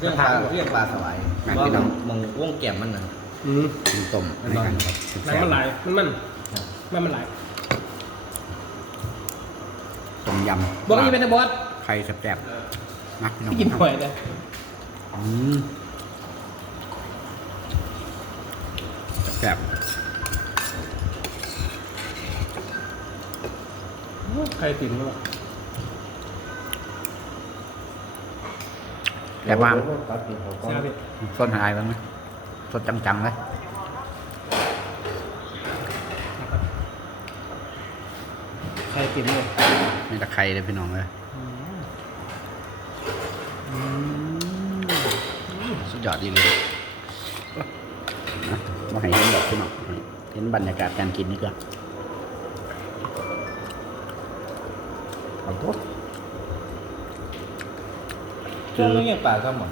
เรื่องปปลาลาเรียกปลาสวายแม่งว่าพี่น้องมองว่องแก้มมันนะอืมกินต้มแม่ในนบ่กันครับหนังมันหลายมันมันมันมันหลายต้มยำบอกนี่เป็นนะบอสไข่แซ่บๆนะพี่น้องกินบ่อยเลยอืมแซ่บใครติ่มก็แต่ว่าปลา ติดเขาก็ใช่ไหมส้นหายบ้างไหมสดจังๆเลยใครติ่มเลยมีตะไคร้เลยพี่น้องเลยสุดยอดดีเลยนะมาให้เห็นดอกพี่น้องให้เห็นบรรยากาศการกินนี่ก่อนเอาตัว ช่วงนี้เรียกปลาก็หมด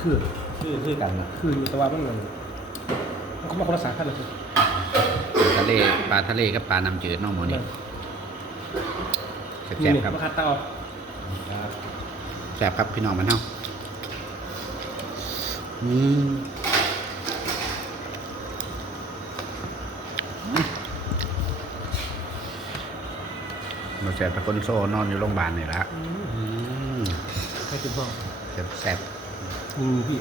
คือชื่อชื่อกันนะคืออยู่แต่ว่ามันมันมันก็มาคนละสายพันธุ์เลยทะเลปลาทะเลกับปลาน้ำจืดเน้องหมูนี่แซ่นี่บนี่ๆครับมาคัดเตาครับแซ่บครับพี่น้องมันเนาะอืมเราแซ่บตะคนโซ่นอนอยู่โรงพยาบาลนี่ละอืม ใครติ่มพ่อแซ่บแซ่บนี่พี่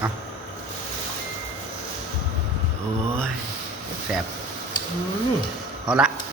เอาโอ้ยแซ่บอืมเอาละ